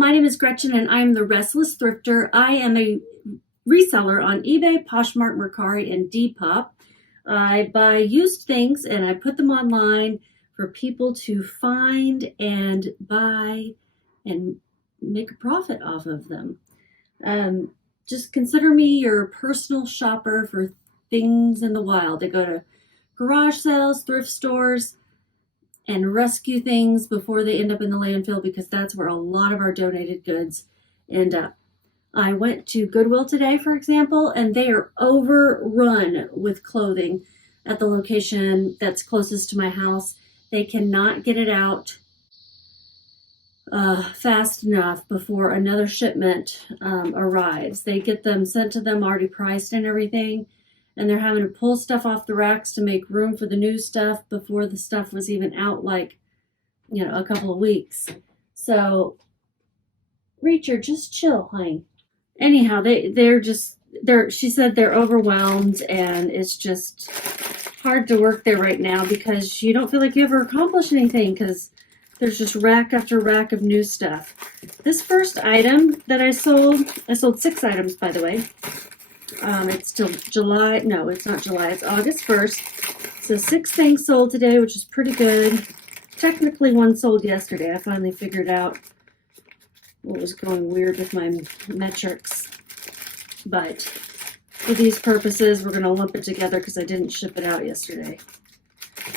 my name is Gretchen and I am the Restless Thrifter. I am a reseller on eBay, Poshmark, Mercari, and Depop. I buy used things and I put them online for people to find and buy and make a profit off of them. Just consider me your personal shopper for things in the wild. I go to garage sales, thrift stores, and rescue things before they end up in the landfill, because that's where a lot of our donated goods end up. I went to Goodwill today, for example, and they are overrun with clothing at the location that's closest to my house. They cannot get it out fast enough before another shipment arrives. They get them sent to them already priced and everything, and they're having to pull stuff off the racks to make room for the new stuff before the stuff was even out, like, a couple of weeks. So, Reacher, just chill, honey. Anyhow, she said they're overwhelmed, and it's just hard to work there right now because you don't feel like you ever accomplish anything because there's just rack after rack of new stuff. This first item that I sold 6 items, by the way. It's still July. No, it's not July. It's August 1st. So 6 things sold today, which is pretty good. Technically, 1 sold yesterday. I finally figured out what was going weird with my metrics. But for these purposes, we're going to lump it together because I didn't ship it out yesterday.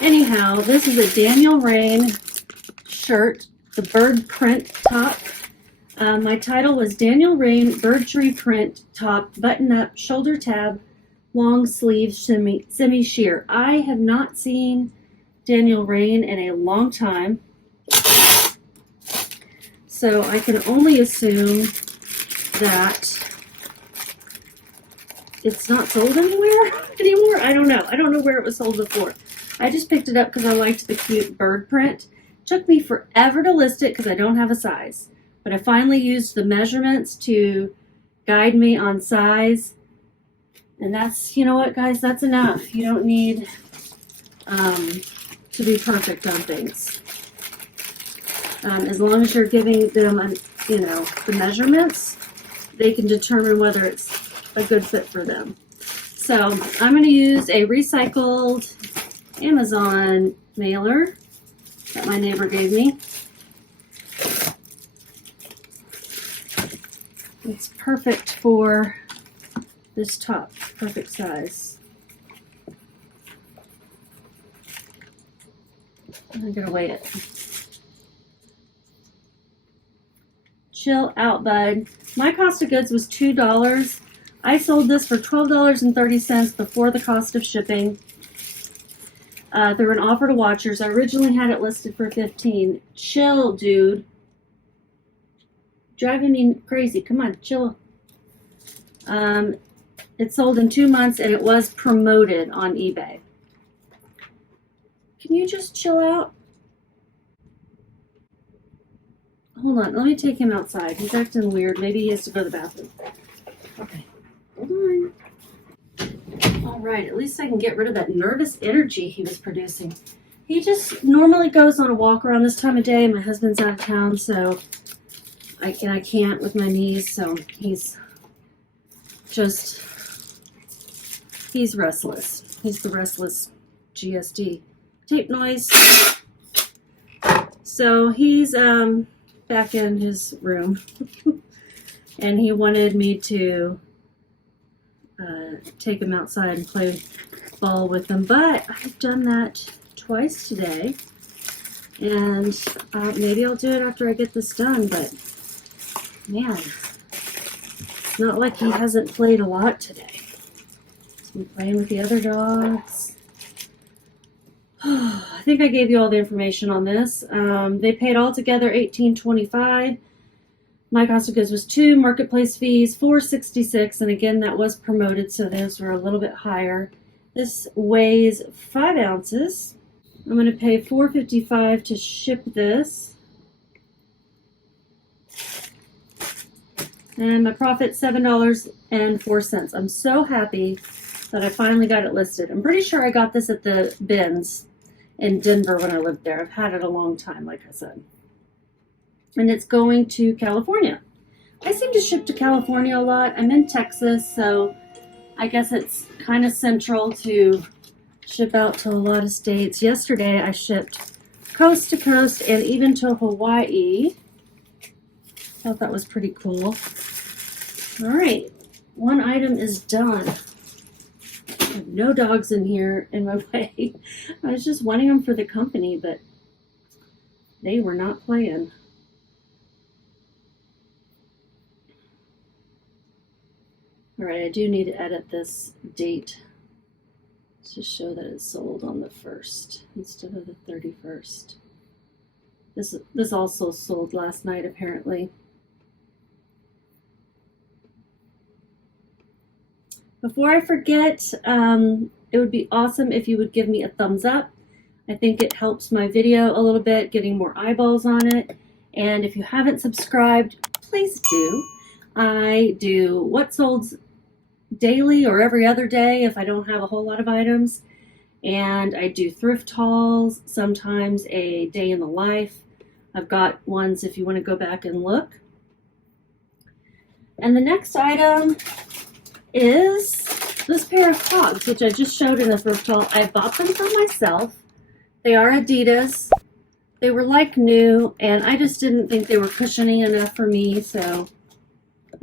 Anyhow, this is a Daniel Rainn shirt, the bird print top. My title was Daniel Rainn bird tree print top, button up, shoulder tab, long sleeve, semi sheer. I have not seen Daniel Rainn in a long time, so I can only assume that it's not sold anymore. I don't know. I don't know where it was sold before. I just picked it up because I liked the cute bird print. It took me forever to list it because I don't have a size. But I finally used the measurements to guide me on size. And that's, you know what, guys, that's enough. You don't need to be perfect on things. As long as you're giving them, the measurements, they can determine whether it's a good fit for them. So I'm going to use a recycled Amazon mailer that my neighbor gave me. It's perfect for this top, perfect size. I'm gonna weigh it. Chill out, bud. My cost of goods was $2. I sold this for $12.30 before the cost of shipping. They're an offer to watchers. I originally had it listed for $15. Chill, dude. Driving me crazy. Come on, chill. It sold in 2 months and it was promoted on eBay. Can you just chill out? Hold on, let me take him outside. He's acting weird. Maybe he has to go to the bathroom. Okay, hold on. All right, at least I can get rid of that nervous energy he was producing. He just normally goes on a walk around this time of day. My husband's out of town, so I can't with my knees, so he's restless. He's the restless GSD. Tape noise. So he's back in his room, and he wanted me to take him outside and play ball with him, but I've done that twice today, and maybe I'll do it after I get this done, but man, it's not like he hasn't played a lot today. He's been playing with the other dogs. I think I gave you all the information on this. They paid all together $18.25. My cost of goods was $2. Marketplace fees $4.66, and again, that was promoted, so those were a little bit higher. This weighs 5 ounces. I'm going to pay $4.55 to ship this. And my profit, $7.04. I'm so happy that I finally got it listed. I'm pretty sure I got this at the bins in Denver when I lived there. I've had it a long time, like I said. and it's going to California. I seem to ship to California a lot. I'm in Texas, so I guess it's kind of central to ship out to a lot of states. Yesterday I shipped coast to coast and even to Hawaii. Thought that was pretty cool. All right, one item is done. I have no dogs in here in my way. I was just wanting them for the company, but they were not playing. All right, I do need to edit this date to show that it's sold on the 1st instead of the 31st. This also sold last night, apparently. Before I forget, it would be awesome if you would give me a thumbs up. I think it helps my video a little bit, getting more eyeballs on it. And if you haven't subscribed, please do. I do what solds daily or every other day if I don't have a whole lot of items. And I do thrift hauls, sometimes a day in the life. I've got ones if you want to go back and look. And the next item is this pair of clogs, which I just showed in a thrift haul. I bought them for myself. They are Adidas. They were like new, and I just didn't think they were cushiony enough for me, so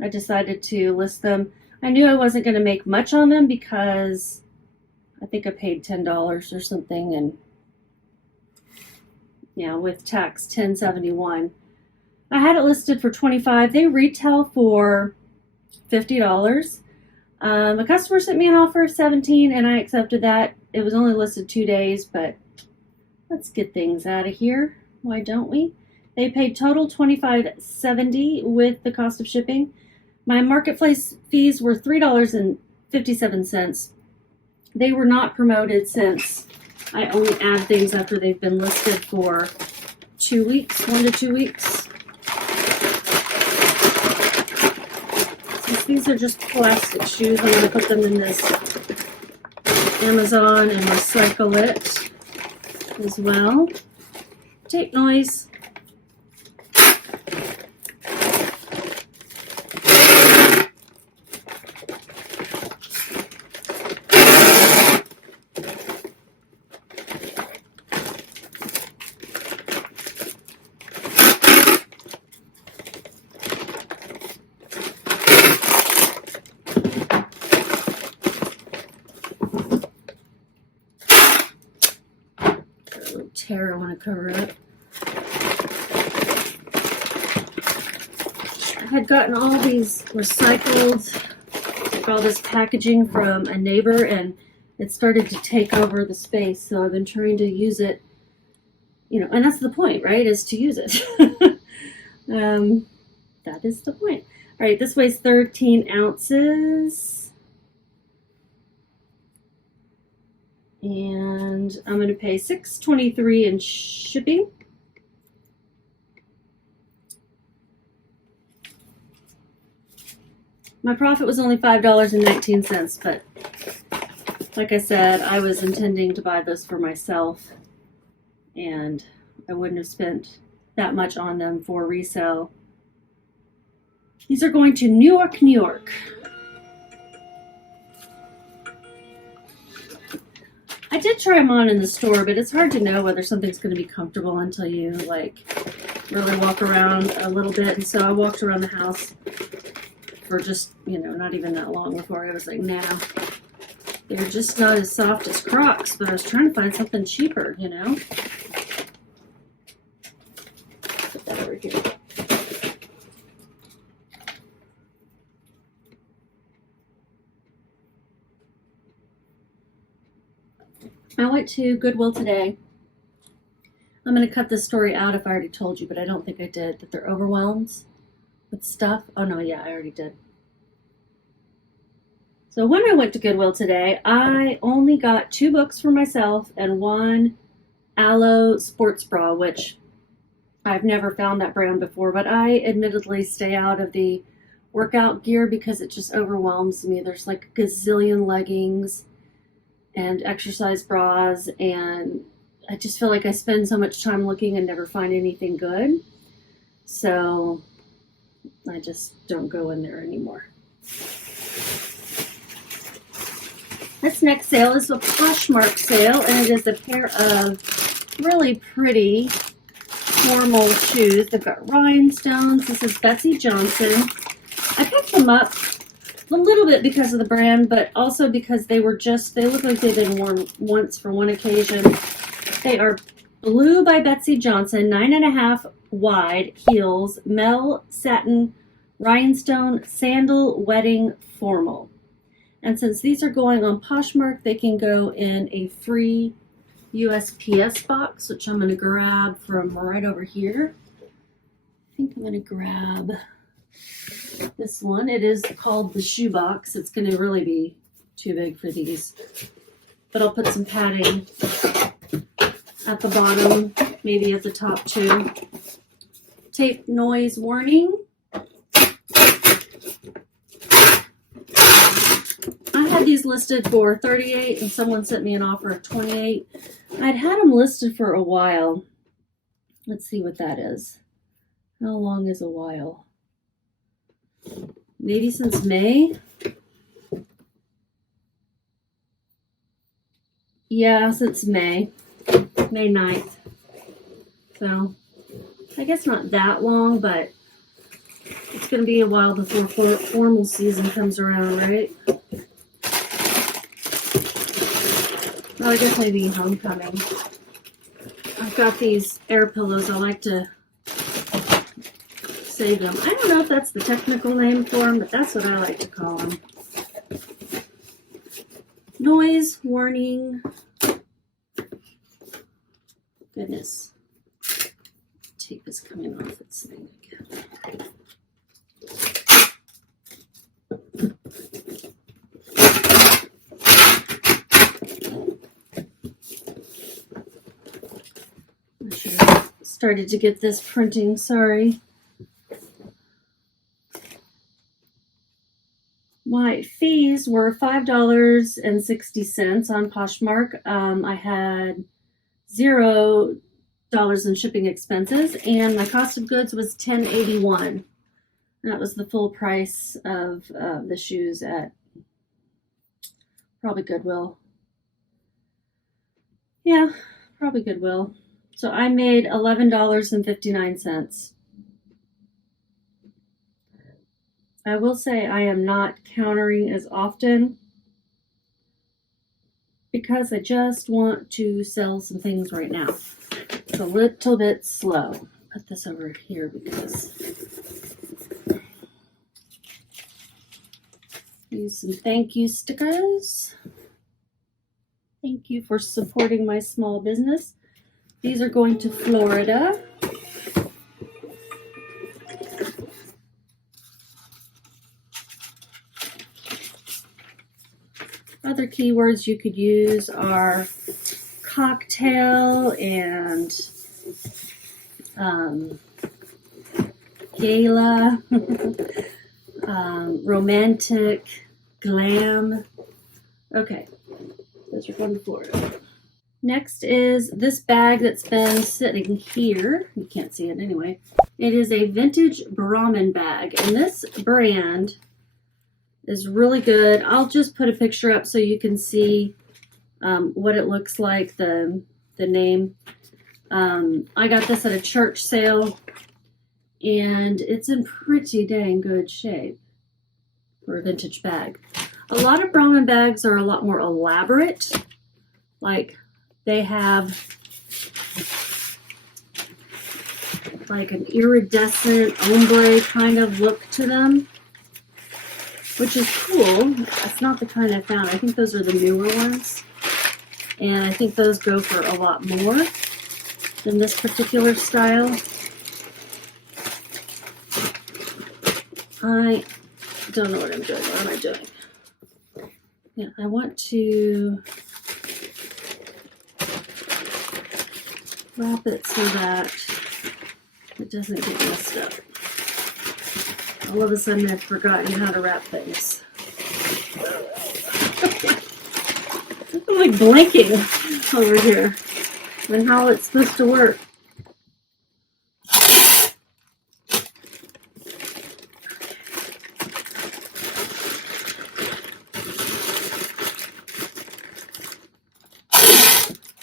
I decided to list them. I knew I wasn't going to make much on them because I think I paid $10 or something, and yeah, with tax, $10.71. I had it listed for $25. They retail for $50. A customer sent me an offer of $17, and I accepted that. It was only listed 2 days, but let's get things out of here. Why don't we? They paid total $25.70 with the cost of shipping. My marketplace fees were $3.57. They were not promoted since I only add things after they've been listed for 2 weeks, 1 to 2 weeks. Since these are just plastic shoes, I'm going to put them in this Amazon and recycle it as well. Tape noise. Tear I want to cover up. I had gotten all these recycled, all this packaging from a neighbor, and it started to take over the space, so I've been trying to use it, and that's the point, right, is to use it. That is the point. All right, this weighs 13 ounces. And I'm going to pay $6.23 in shipping. My profit was only $5.19, but like I said, I was intending to buy this for myself, and I wouldn't have spent that much on them for resale. These are going to New York, New York. I did try them on in the store, but it's hard to know whether something's going to be comfortable until you really walk around a little bit. And so I walked around the house for just, not even that long before I was like, nah, they're just not as soft as Crocs, but I was trying to find something cheaper, Put that over here. I went to Goodwill today. I'm going to cut this story out if I already told you, but I don't think I did, that they're overwhelmed with stuff. Oh, no, yeah, I already did. So when I went to Goodwill today, I only got 2 books for myself and 1 Aloe sports bra, which I've never found that brand before, but I admittedly stay out of the workout gear because it just overwhelms me. There's like a gazillion leggings and exercise bras, and I just feel like I spend so much time looking and never find anything good. So I just don't go in there anymore. This next sale is a Poshmark sale, and it is a pair of really pretty formal shoes. They've got rhinestones. This is Betsy Johnson. I picked them up a little bit because of the brand, but also because they look like they've been worn once for one occasion. They are blue by Betsy Johnson, 9.5 wide heels, Mel satin, rhinestone, sandal, wedding, formal. And since these are going on Poshmark, they can go in a free USPS box, which I'm going to grab from right over here. I think I'm going to grab this one. It is called the shoe box. It's going to really be too big for these. But I'll put some padding at the bottom, maybe at the top too. Tape noise warning. I had these listed for $38 and someone sent me an offer of $28. I'd had them listed for a while. Let's see what that is. How long is a while? Maybe since May? Yeah, since May 9th. So, I guess not that long, but it's going to be a while before formal season comes around, right? Well, I guess maybe homecoming. I've got these air pillows. I like to save them. I don't know if that's the technical name for them, but that's what I like to call them. Noise warning. Goodness. Tape is coming off its thing again. I should have started to get this printing, sorry. My fees were $5.60 on Poshmark. I had $0 in shipping expenses, and my cost of goods was $10.81. That was the full price of the shoes at probably Goodwill. Yeah, probably Goodwill. So I made $11.59. I will say I am not countering as often because I just want to sell some things right now. It's a little bit slow. Put this over here because use some thank you stickers. Thank you for supporting my small business. These are going to Florida. Other keywords you could use are cocktail and gala, romantic, glam. Okay, those are going to Florida. Next is this bag that's been sitting here. You can't see it anyway. It is a vintage Brahmin bag, and this brand is really good. I'll just put a picture up so you can see what it looks like, the name. I got this at a church sale, and it's in pretty dang good shape for a vintage bag. A lot of Brahmin bags are a lot more elaborate. Like they have like an iridescent ombre kind of look to them, which is cool. That's not the kind I found. I think those are the newer ones. And I think those go for a lot more than this particular style. I don't know what I'm doing. What am I doing? Yeah, I want to wrap it so that it doesn't get messed up. All of a sudden I've forgotten how to wrap things. I'm like blinking over here and how it's supposed to work.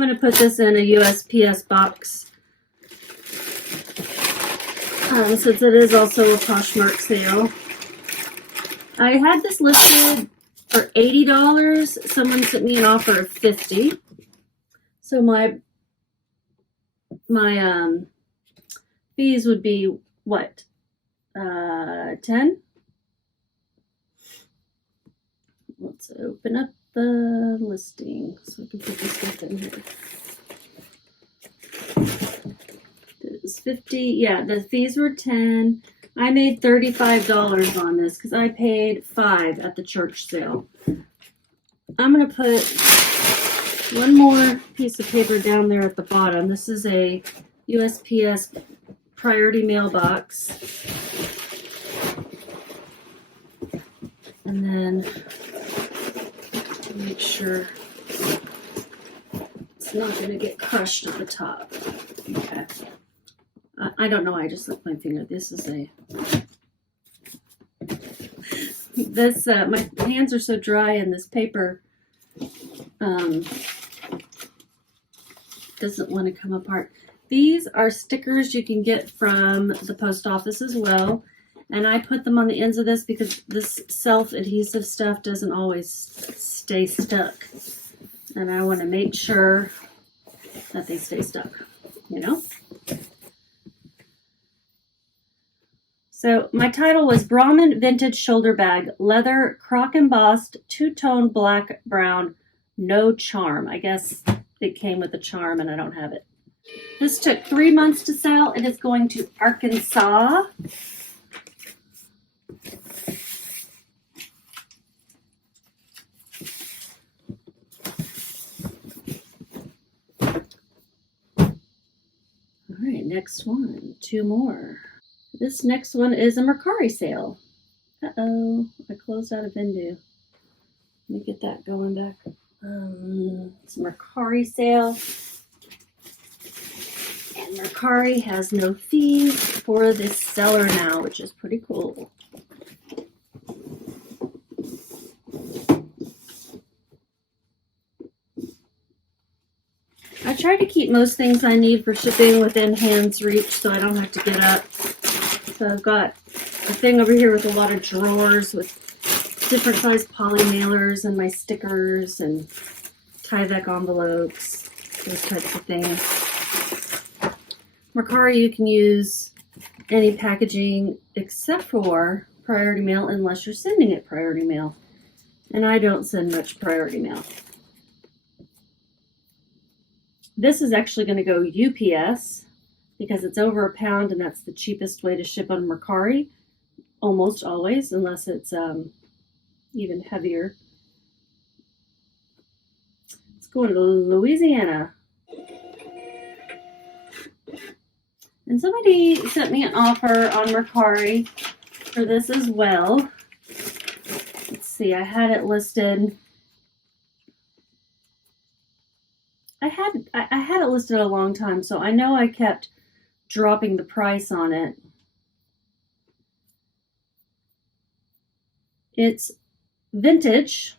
I'm going to put this in a USPS box since it is also a Poshmark sale. I had this listed for $80. Someone sent me an offer of $50. So my fees would be what? 10? Let's open up the listing so we can put this stuff in here. It was 50. Yeah, the fees were 10. I made $35 on this because I paid $5 at the church sale. I'm going to put one more piece of paper down there at the bottom. This is a USPS priority mailbox. And then make sure it's not going to get crushed at the top. Okay. I don't know why I just licked my finger. This is my hands are so dry and this paper doesn't want to come apart. These are stickers you can get from the post office as well. And I put them on the ends of this because this self-adhesive stuff doesn't always stay stuck. And I want to make sure that they stay stuck, you know? So my title was Brahmin Vintage Shoulder Bag, Leather, Croc Embossed, Two-Tone Black Brown, No Charm. I guess it came with a charm and I don't have it. This took 3 months to sell. It is going to Arkansas. All right, next one. 2 more. This next one is a Mercari sale. Uh-oh, I closed out of Vendoo. Let me get that going back. It's a Mercari sale. And Mercari has no fees for this seller now, which is pretty cool. I try to keep most things I need for shipping within hand's reach so I don't have to get up. So I've got a thing over here with a lot of drawers with different size poly mailers and my stickers and Tyvek envelopes, those types of things. Mercari, you can use any packaging except for priority mail unless you're sending it priority mail. And I don't send much priority mail. This is actually going to go UPS because it's over a pound and that's the cheapest way to ship on Mercari. Almost always, unless it's even heavier. It's going to Louisiana. And somebody sent me an offer on Mercari for this as well. Let's see, I had it listed. I had it listed a long time, so I know I kept dropping the price on it. It's vintage.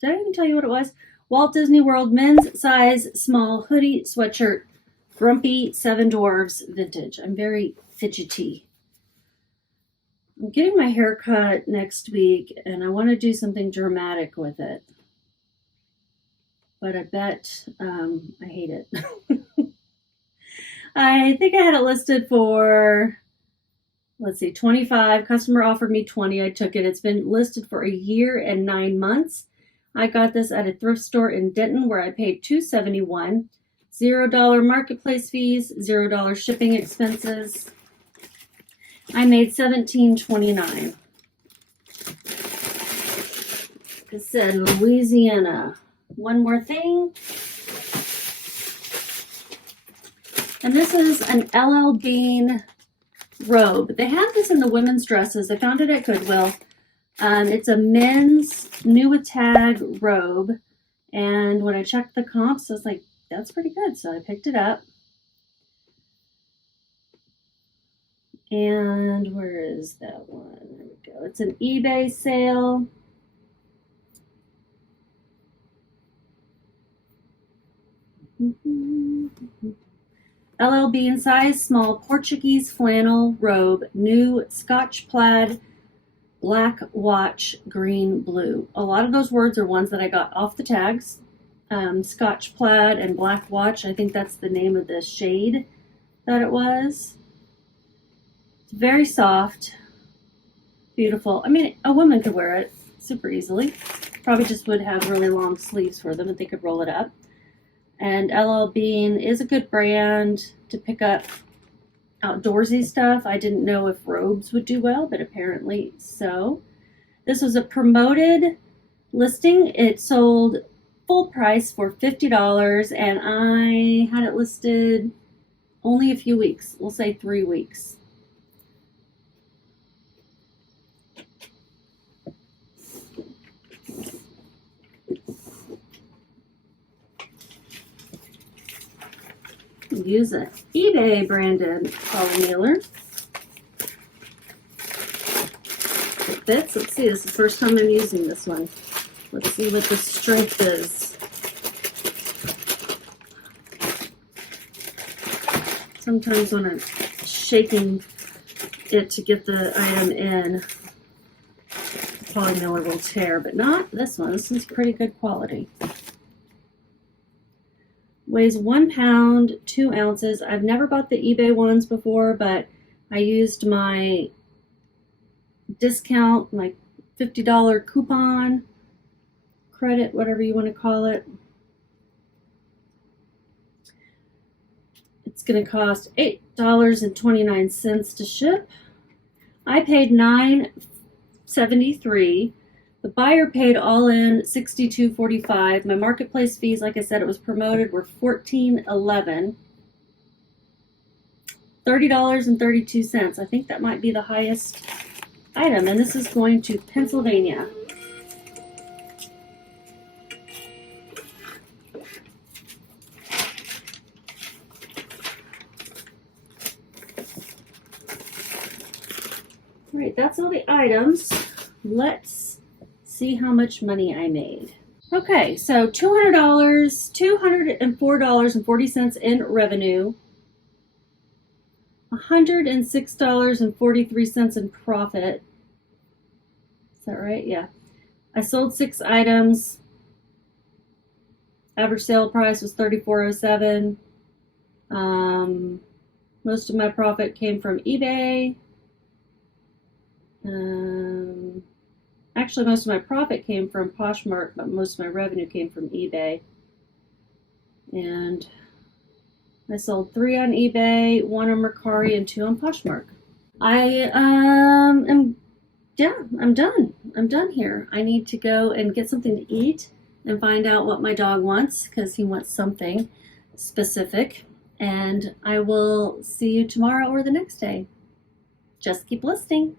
Did I even tell you what it was? Walt Disney World men's size small hoodie sweatshirt. Grumpy 7 Dwarves vintage. I'm very fidgety. I'm getting my hair cut next week and I want to do something dramatic with it. But I bet I hate it. I think I had it listed for, let's see, 25. Customer offered me 20. I took it. It's been listed for a year and 9 months. I got this at a thrift store in Denton where I paid $2.71. $0 marketplace fees, $0 shipping expenses. I made $17.29. It said Louisiana. One more thing. And this is an LL Bean robe. They have this in the women's dresses. I found it at Goodwill. It's a men's new with tag robe. And when I checked the comps, I was like, that's pretty good. So I picked it up. And where is that one? There we go. It's an eBay sale. LL Bean size small Portuguese flannel robe, new Scotch plaid, black watch, green, blue. A lot of those words are ones that I got off the tags. Scotch plaid and black watch, I think that's the name of the shade that it was. It's very soft, beautiful. I mean, a woman could wear it super easily. Probably just would have really long sleeves for them if they could roll it up. And LL Bean is a good brand to pick up outdoorsy stuff. I didn't know if robes would do well, but apparently so. This was a promoted listing. It sold full price for $50, and I had it listed only a few weeks. We'll say 3 weeks. Use an eBay branded polynailer. It fits. Let's see, this is the first time I'm using this one. Let's see what the strength is. Sometimes when I'm shaking it to get the item in, the polynailer will tear, but not this one. This is pretty good quality. Weighs 1 pound, 2 ounces. I've never bought the eBay ones before, but I used my discount, my $50 coupon, credit, whatever you want to call it. It's going to cost $8.29 to ship. I paid $9.73. The buyer paid all in $62.45. My marketplace fees, like I said, it was promoted, were $14.11. $30.32. I think that might be the highest item, and this is going to Pennsylvania. All right, that's all the items. Let's see how much money I made. Okay, so $200, $204.40 in revenue, $106.43 in profit. Is that right? Yeah. I sold 6 items. Average sale price was $34.07. Most of my profit came from eBay. Actually, most of my profit came from Poshmark, but most of my revenue came from eBay. And I sold 3 on eBay, 1 on Mercari, and 2 on Poshmark. I'm done. I'm done here. I need to go and get something to eat and find out what my dog wants, because he wants something specific. And I will see you tomorrow or the next day. Just keep listening.